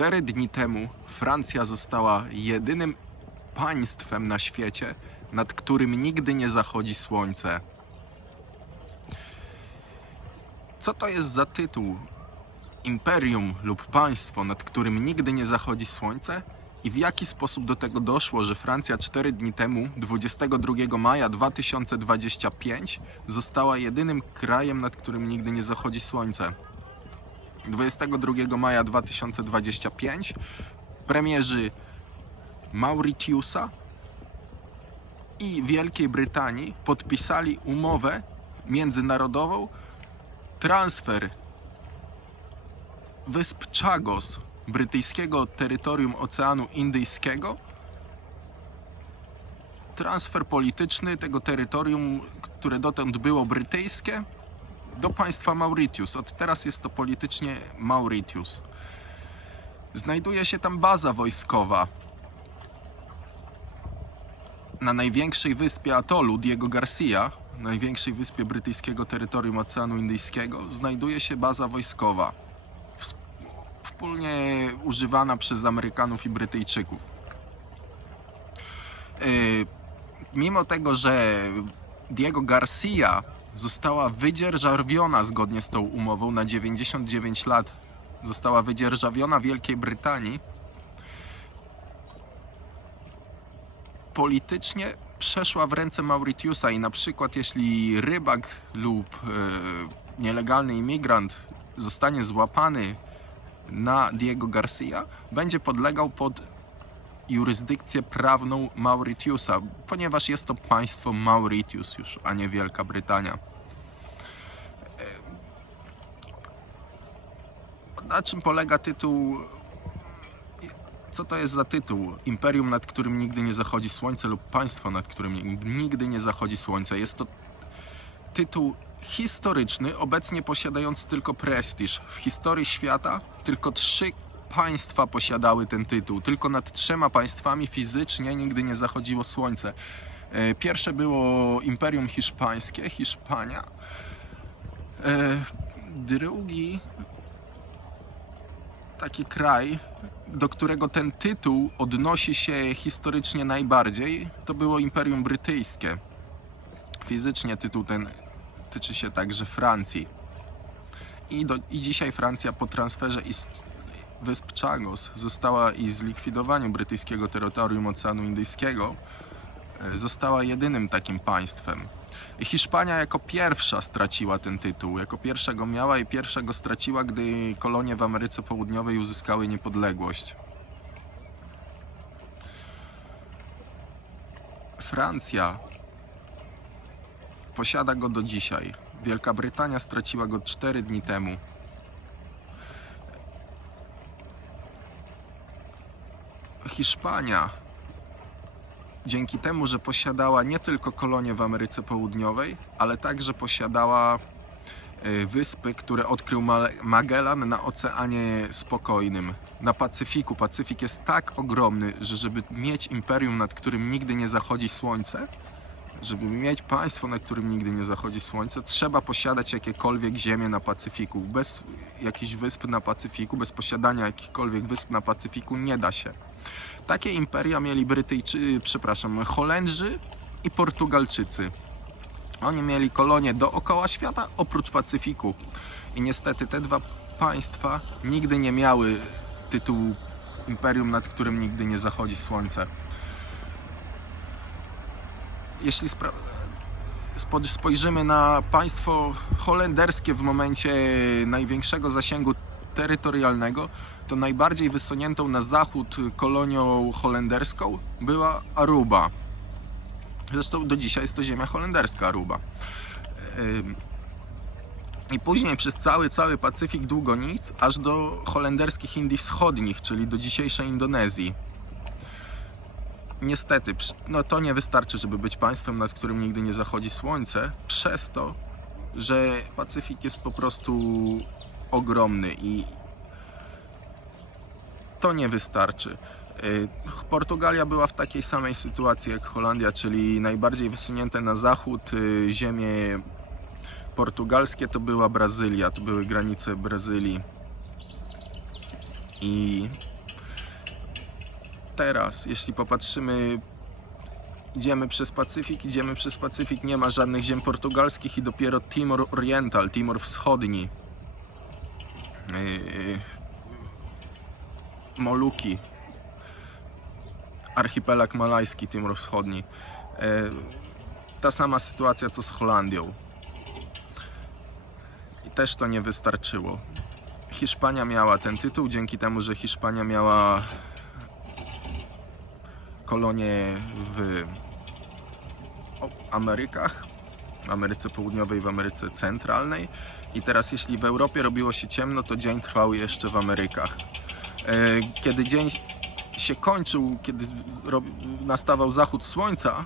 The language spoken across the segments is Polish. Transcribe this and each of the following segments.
Cztery dni temu Francja została jedynym państwem na świecie, nad którym nigdy nie zachodzi słońce. Co to jest za tytuł? Imperium lub państwo, nad którym nigdy nie zachodzi słońce? I w jaki sposób do tego doszło, że Francja 4 dni temu, 22 maja 2025, została jedynym krajem, nad którym nigdy nie zachodzi słońce? 22 maja 2025 premierzy Mauritiusa i Wielkiej Brytanii podpisali umowę międzynarodową transfer wysp Chagos, brytyjskiego terytorium Oceanu Indyjskiego. Transfer polityczny tego terytorium, które dotąd było brytyjskie, do państwa Mauritius. Od teraz jest to politycznie Mauritius. Znajduje się tam baza wojskowa na największej wyspie atolu Diego Garcia, największej wyspie brytyjskiego terytorium Oceanu Indyjskiego, znajduje się baza wojskowa, ws- wspólnie używana przez Amerykanów i Brytyjczyków. Yy, Mimo tego, że Diego Garcia została wydzierżawiona zgodnie z tą umową na 99 lat, została wydzierżawiona Wielkiej Brytanii, politycznie przeszła w ręce Mauritiusa i na przykład jeśli rybak lub e, nielegalny imigrant zostanie złapany na Diego Garcia, będzie podlegał pod jurysdykcję prawną Mauritiusa, ponieważ jest to państwo Mauritius już, a nie Wielka Brytania. E, Na czym polega tytuł co to jest za tytuł? Imperium, nad którym nigdy nie zachodzi słońce, lub państwo, nad którym nigdy nie zachodzi słońce. Jest to tytuł historyczny, obecnie posiadający tylko prestiż. W historii świata tylko trzy państwa posiadały ten tytuł. Tylko nad trzema państwami fizycznie nigdy nie zachodziło słońce. E, Pierwsze było Imperium Hiszpańskie, Hiszpania. E, Drugi taki kraj, do którego ten tytuł odnosi się historycznie najbardziej, to było Imperium Brytyjskie. Fizycznie tytuł ten tyczy się także Francji. I, do, I dzisiaj Francja po transferze wysp Chagos została i zlikwidowaniu brytyjskiego terytorium Oceanu Indyjskiego e, została jedynym takim państwem. Hiszpania jako pierwsza straciła ten tytuł, jako pierwsza go miała i pierwsza go straciła, gdy kolonie w Ameryce Południowej uzyskały niepodległość. Francja posiada go do dzisiaj. Wielka Brytania straciła go 4 dni temu. Hiszpania dzięki temu, że posiadała nie tylko kolonie w Ameryce Południowej, ale także posiadała y, wyspy, które odkrył Ma- Magellan na Oceanie Spokojnym, na Pacyfiku. Pacyfik jest tak ogromny, że żeby mieć imperium, nad którym nigdy nie zachodzi słońce, żeby mieć państwo, nad którym nigdy nie zachodzi słońce, trzeba posiadać jakiekolwiek ziemie na Pacyfiku. Bez jakichś wysp na Pacyfiku, bez posiadania jakichkolwiek wysp na Pacyfiku nie da się. Takie imperia mieli Brytyjczycy, przepraszam, Holendrzy i Portugalczycy. Oni mieli kolonie dookoła świata, oprócz Pacyfiku. I niestety te dwa państwa nigdy nie miały tytułu imperium, nad którym nigdy nie zachodzi słońce. Jeśli spojrzymy na państwo holenderskie w momencie największego zasięgu terytorialnego, to najbardziej wysuniętą na zachód kolonią holenderską była Aruba. Zresztą do dzisiaj jest to ziemia holenderska Aruba. Ym, I później przez cały, cały Pacyfik długo nic, aż do holenderskich Indii Wschodnich, czyli do dzisiejszej Indonezji. Niestety, no to nie wystarczy, żeby być państwem, nad którym nigdy nie zachodzi słońce, przez to, że Pacyfik jest po prostu ogromny i to nie wystarczy. Y, Portugalia była w takiej samej sytuacji jak Holandia, czyli najbardziej wysunięte na zachód y, ziemie portugalskie to była Brazylia, to były granice Brazylii. I teraz, jeśli popatrzymy, idziemy przez Pacyfik, idziemy przez Pacyfik, nie ma żadnych ziem portugalskich i dopiero Timor Oriental, Timor Wschodni, yy, Moluki, archipelag malajski, Timor Wschodni. Yy, ta sama sytuacja co z Holandią. I też to nie wystarczyło. Hiszpania miała ten tytuł dzięki temu, że Hiszpania miała kolonie w Amerykach, w Ameryce Południowej, w Ameryce Centralnej. I teraz, jeśli w Europie robiło się ciemno, to dzień trwał jeszcze w Amerykach. E, Kiedy dzień się kończył, kiedy nastawał zachód słońca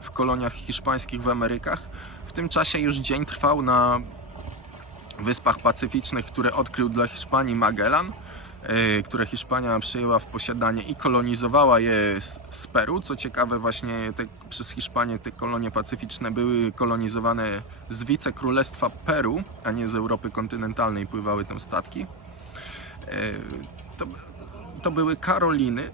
w koloniach hiszpańskich w Amerykach, w tym czasie już dzień trwał na Wyspach Pacyficznych, które odkrył dla Hiszpanii Magellan, e, które Hiszpania przyjęła w posiadanie i kolonizowała je z, Peru. Co ciekawe, właśnie te, przez Hiszpanię te kolonie pacyficzne były kolonizowane z wicekrólestwa Peru, a nie z Europy kontynentalnej pływały tam statki. To, to były Karoliny.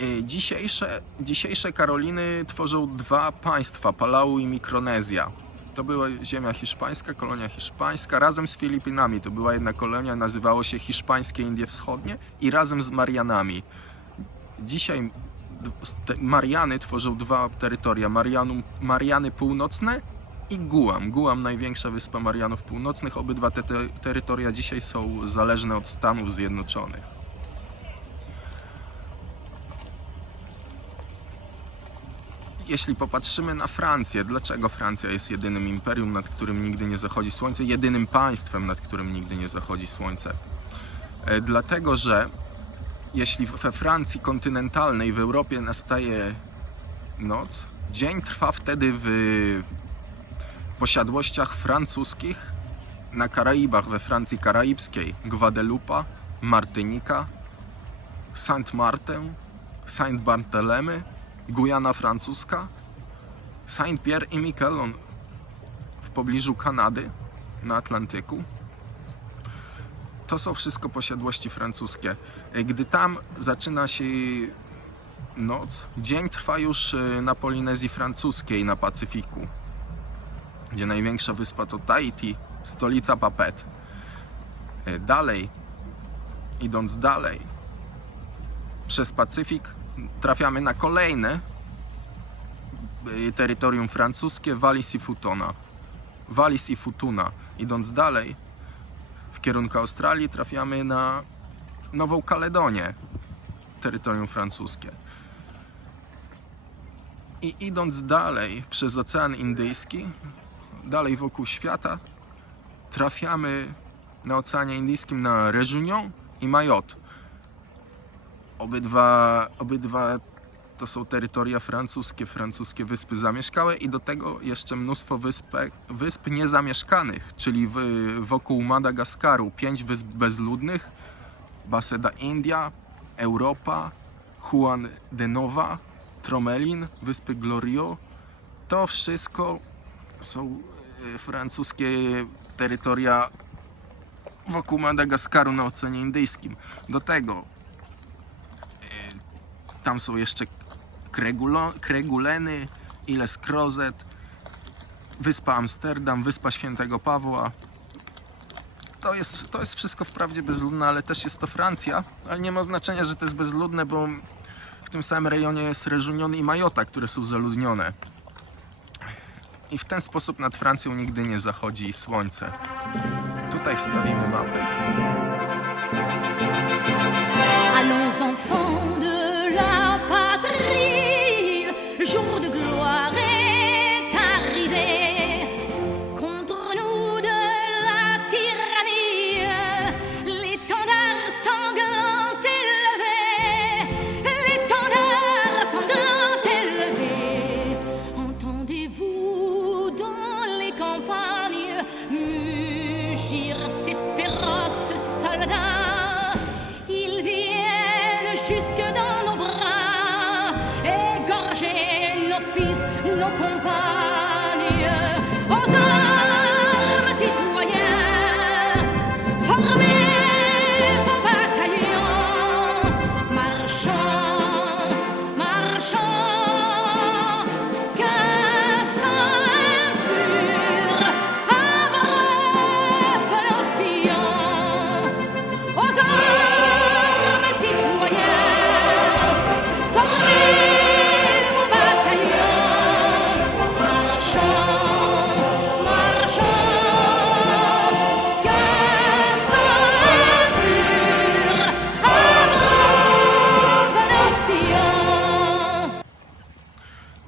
E, Dzisiejsze, dzisiejsze Karoliny tworzą dwa państwa, Palau i Mikronezja. To była ziemia hiszpańska, kolonia hiszpańska, razem z Filipinami. To była jedna kolonia, nazywało się Hiszpańskie Indie Wschodnie i razem z Marianami. Dzisiaj Mariany tworzą dwa terytoria, Marianum, Mariany Północne i Guam. Guam, największa wyspa Marianów Północnych. Obydwa te, te terytoria dzisiaj są zależne od Stanów Zjednoczonych. Jeśli popatrzymy na Francję, dlaczego Francja jest jedynym imperium, nad którym nigdy nie zachodzi słońce, jedynym państwem, nad którym nigdy nie zachodzi słońce? E, Dlatego, że jeśli we Francji kontynentalnej, w Europie nastaje noc, dzień trwa wtedy w posiadłościach francuskich na Karaibach, we Francji karaibskiej, Guadeloupe, Martynika, Saint-Martin, Saint-Barthélemy, Gujana Francuska, Saint-Pierre i Miquelon w pobliżu Kanady na Atlantyku. To są wszystko posiadłości francuskie. E, Gdy tam zaczyna się noc, dzień trwa już e, na Polinezji Francuskiej, na Pacyfiku, gdzie największa wyspa to Tahiti, stolica Papet. E, Dalej, idąc dalej, przez Pacyfik trafiamy na kolejne y, terytorium francuskie Wallis i Futuna. Wallis i Futuna. Idąc dalej w kierunku Australii trafiamy na Nową Kaledonię, terytorium francuskie. I idąc dalej przez Ocean Indyjski, dalej wokół świata, trafiamy na Oceanie Indyjskim na Réunion i Mayotte. Obydwa, obydwa to są terytoria francuskie, francuskie wyspy zamieszkałe i do tego jeszcze mnóstwo wysp, wysp niezamieszkanych, czyli w, wokół Madagaskaru pięć wysp bezludnych, Baseda India, Europa, Juan de Nova, Tromelin, wyspy Glorio. To wszystko są e, francuskie terytoria wokół Madagaskaru na Oceanie Indyjskim. Do tego tam są jeszcze Kreguleny, Iles Crozet, Wyspa Amsterdam, Wyspa Świętego Pawła. To jest, to jest wszystko wprawdzie bezludne, ale też jest to Francja. Ale nie ma znaczenia, że to jest bezludne, bo w tym samym rejonie jest Réunion i Majota, które są zaludnione. I w ten sposób nad Francją nigdy nie zachodzi słońce. Tutaj wstawimy mapę.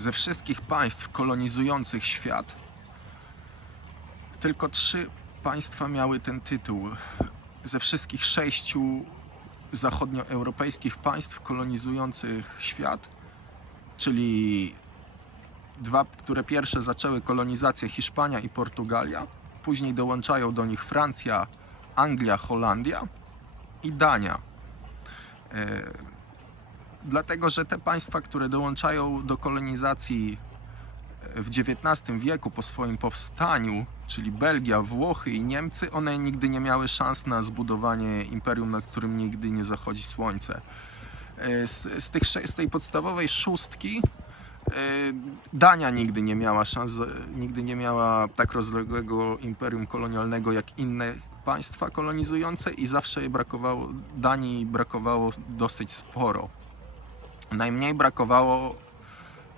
Ze wszystkich państw kolonizujących świat, tylko trzy państwa miały ten tytuł. Ze wszystkich sześciu zachodnioeuropejskich państw kolonizujących świat, czyli dwa, które pierwsze zaczęły kolonizację Hiszpania i Portugalia, później dołączają do nich Francja, Anglia, Holandia i Dania. E, dlatego, że te państwa, które dołączają do kolonizacji w XIX wieku po swoim powstaniu, czyli Belgia, Włochy i Niemcy, one nigdy nie miały szans na zbudowanie imperium, nad którym nigdy nie zachodzi słońce. E, Z, z, tych, z tej podstawowej szóstki e, Dania nigdy nie miała szans, nigdy nie miała tak rozległego imperium kolonialnego jak inne państwa kolonizujące i zawsze brakowało, Danii brakowało dosyć sporo. Najmniej brakowało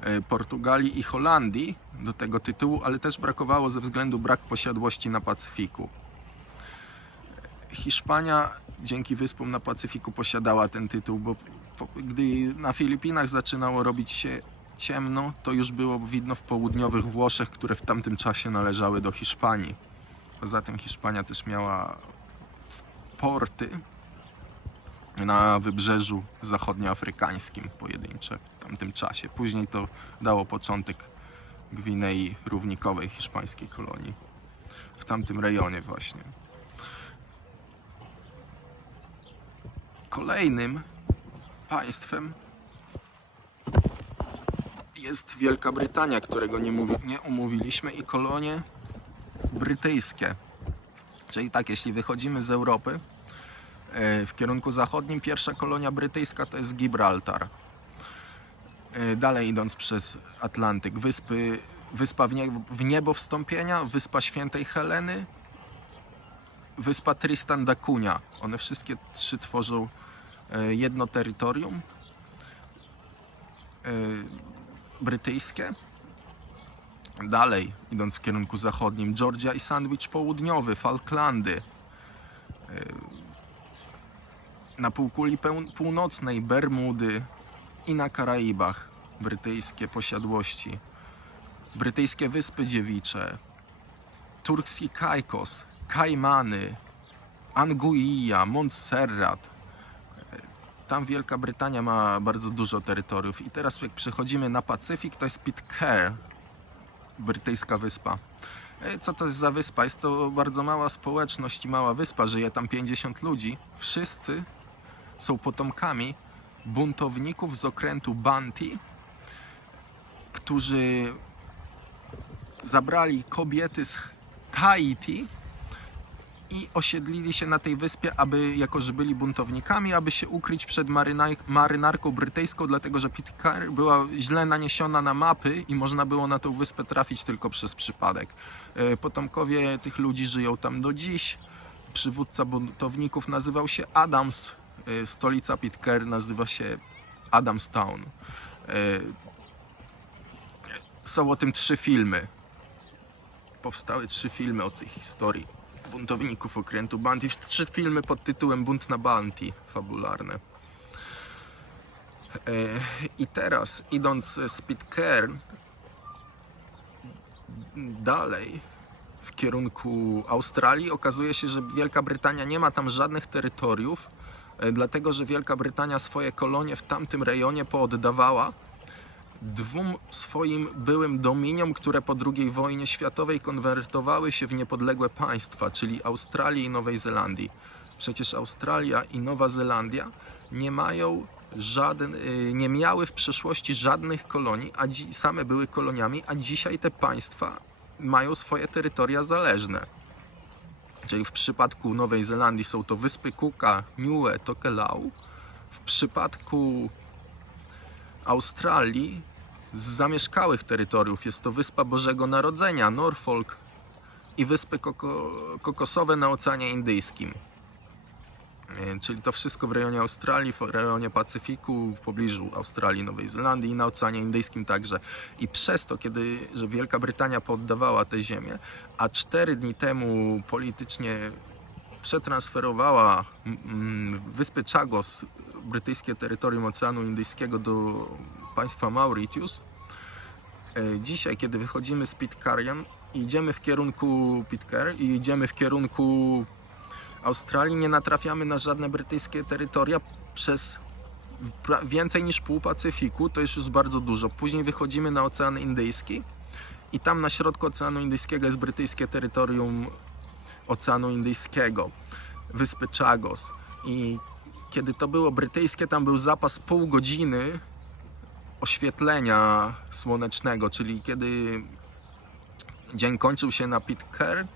e, Portugalii i Holandii do tego tytułu, ale też brakowało ze względu brak posiadłości na Pacyfiku. Hiszpania dzięki wyspom na Pacyfiku posiadała ten tytuł, bo gdy na Filipinach zaczynało robić się ciemno, to już było widno w południowych Włoszech, które w tamtym czasie należały do Hiszpanii. Poza tym Hiszpania też miała porty na wybrzeżu zachodnioafrykańskim pojedyncze w tamtym czasie. Później to dało początek Gwinei Równikowej, hiszpańskiej kolonii. W tamtym rejonie właśnie. Kolejnym państwem jest Wielka Brytania, którego nie, mówi, nie omówiliśmy i kolonie brytyjskie. Czyli tak, jeśli wychodzimy z Europy w kierunku zachodnim, pierwsza kolonia brytyjska to jest Gibraltar. E, Dalej idąc przez Atlantyk, wyspy, wyspa w, nie, w niebo wstąpienia, wyspa Świętej Heleny, wyspa Tristan da Cunha. One wszystkie trzy tworzą e, jedno terytorium e, brytyjskie. Dalej, idąc w kierunku zachodnim, Georgia i Sandwich Południowy, Falklandy. Na półkuli północnej Bermudy i na Karaibach brytyjskie posiadłości. Brytyjskie Wyspy Dziewicze, turkski Kajkos, Kajmany, Anguilla, Montserrat. Tam Wielka Brytania ma bardzo dużo terytoriów. I teraz jak przechodzimy na Pacyfik, to jest Pitcairn, brytyjska wyspa. E, Co to jest za wyspa? Jest to bardzo mała społeczność i mała wyspa, żyje tam 50 ludzi. Wszyscy są potomkami buntowników z okrętu Banti, którzy zabrali kobiety z Tahiti i osiedlili się na tej wyspie, aby, jako że byli buntownikami, aby się ukryć przed marynaj- marynarką brytyjską, dlatego że Pitcairn była źle naniesiona na mapy i można było na tą wyspę trafić tylko przez przypadek. E, Potomkowie tych ludzi żyją tam do dziś. Przywódca buntowników nazywał się Adams. E, Stolica Pitcairn nazywa się Adamstown. E, Są o tym trzy filmy. Powstały trzy filmy o tej historii buntowników okrętu Bounty. Trzy filmy pod tytułem Bunt na Bounty, fabularne. E, I teraz, idąc z Pitcairn dalej w kierunku Australii, okazuje się, że Wielka Brytania nie ma tam żadnych terytoriów, dlatego że Wielka Brytania swoje kolonie w tamtym rejonie pooddawała dwóm swoim byłym dominiom, które po II wojnie światowej konwertowały się w niepodległe państwa, czyli Australii i Nowej Zelandii. Przecież Australia i Nowa Zelandia nie mają żaden, y, nie miały w przeszłości żadnych kolonii, a same były koloniami, a dzisiaj te państwa mają swoje terytoria zależne. Czyli w przypadku Nowej Zelandii są to wyspy Cooka, Niue, Tokelau. W przypadku Australii z zamieszkałych terytoriów jest to Wyspa Bożego Narodzenia, Norfolk i Wyspy Koko Kokosowe na Oceanie Indyjskim. E, Czyli to wszystko w rejonie Australii, w rejonie Pacyfiku, w pobliżu Australii, Nowej Zelandii i na Oceanie Indyjskim także. I przez to, kiedy że Wielka Brytania poddawała te ziemię, a cztery dni temu politycznie przetransferowała wyspy Chagos, brytyjskie terytorium Oceanu Indyjskiego do państwa Mauritius, E, Dzisiaj, kiedy wychodzimy z Pitcairn idziemy w kierunku Pitcairn i idziemy w kierunku Australii, nie natrafiamy na żadne brytyjskie terytoria przez więcej niż pół Pacyfiku, to już jest bardzo dużo. Później wychodzimy na Ocean Indyjski i tam na środku Oceanu Indyjskiego jest brytyjskie terytorium Oceanu Indyjskiego, wyspy Chagos. I kiedy to było brytyjskie, tam był zapas pół godziny oświetlenia słonecznego, czyli kiedy dzień kończył się na Pitcairn,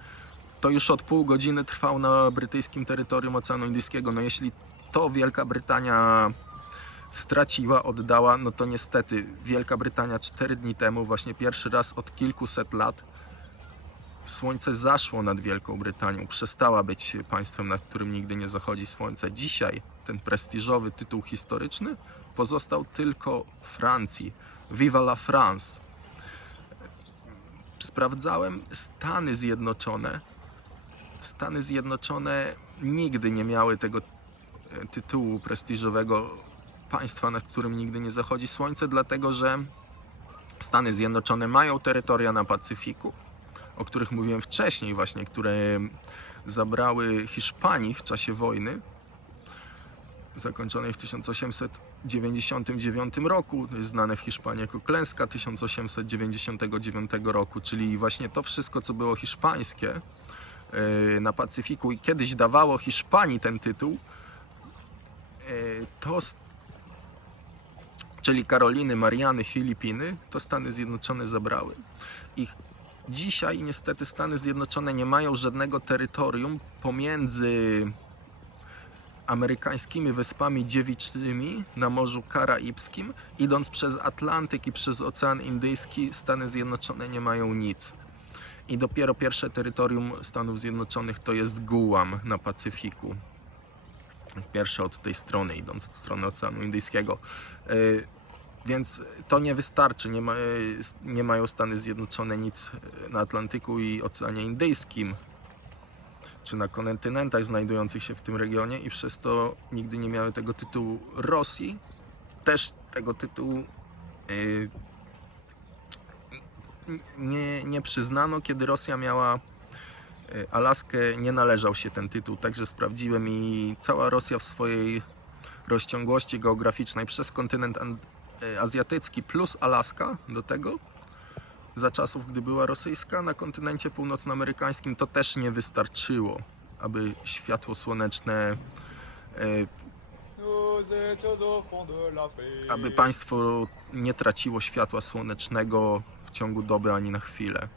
to już od pół godziny trwał na brytyjskim terytorium Oceanu Indyjskiego. No jeśli to Wielka Brytania straciła, oddała, no to niestety Wielka Brytania 4 dni temu, właśnie pierwszy raz od kilkuset lat, słońce zaszło nad Wielką Brytanią. Przestała być państwem, nad którym nigdy nie zachodzi słońce. Dzisiaj ten prestiżowy tytuł historyczny pozostał tylko Francji. Viva la France! Sprawdzałem Stany Zjednoczone. Stany Zjednoczone nigdy nie miały tego e, tytułu prestiżowego państwa, nad którym nigdy nie zachodzi słońce, dlatego że Stany Zjednoczone mają terytoria na Pacyfiku, o których mówiłem wcześniej, właśnie, które zabrały Hiszpanii w czasie wojny zakończonej w 1899 roku. To jest znane w Hiszpanii jako klęska 1899 roku, czyli właśnie to wszystko, co było hiszpańskie na Pacyfiku i kiedyś dawało Hiszpanii ten tytuł, yy, to czyli Karoliny, Mariany, Filipiny, to Stany Zjednoczone zabrały. I dzisiaj niestety Stany Zjednoczone nie mają żadnego terytorium pomiędzy amerykańskimi wyspami dziewicznymi na Morzu Karaibskim, idąc przez Atlantyk i przez Ocean Indyjski, Stany Zjednoczone nie mają nic. I dopiero pierwsze terytorium Stanów Zjednoczonych to jest Guam na Pacyfiku. Pierwsze od tej strony, idąc od strony Oceanu Indyjskiego. Yy, Więc to nie wystarczy. Nie, ma, yy, nie mają Stany Zjednoczone nic na Atlantyku i Oceanie Indyjskim czy na kontynentach znajdujących się w tym regionie i przez to nigdy nie miały tego tytułu Rosji. Też tego tytułu nie, nie przyznano, kiedy Rosja miała yy, Alaskę, nie należał się ten tytuł, także sprawdziłem i cała Rosja w swojej rozciągłości geograficznej przez kontynent yy, azjatycki plus Alaska do tego za czasów, gdy była rosyjska na kontynencie północnoamerykańskim, to też nie wystarczyło, aby światło słoneczne, e, aby państwo nie traciło światła słonecznego w ciągu doby ani na chwilę.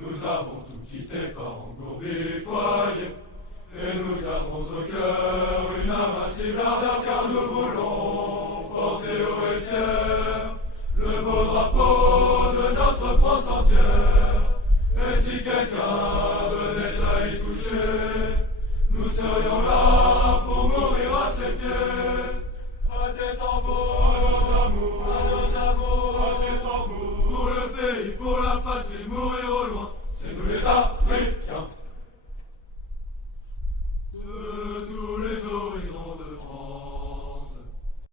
Nous avons tout quitté par engourdi foyer, et nous gardons au cœur une invincible ardeur, car nous voulons porter haut et le beau drapeau de notre France entière. Et si quelqu'un venait à y toucher, serions là pour la patrie mourir au loin, c'est nous les Africains.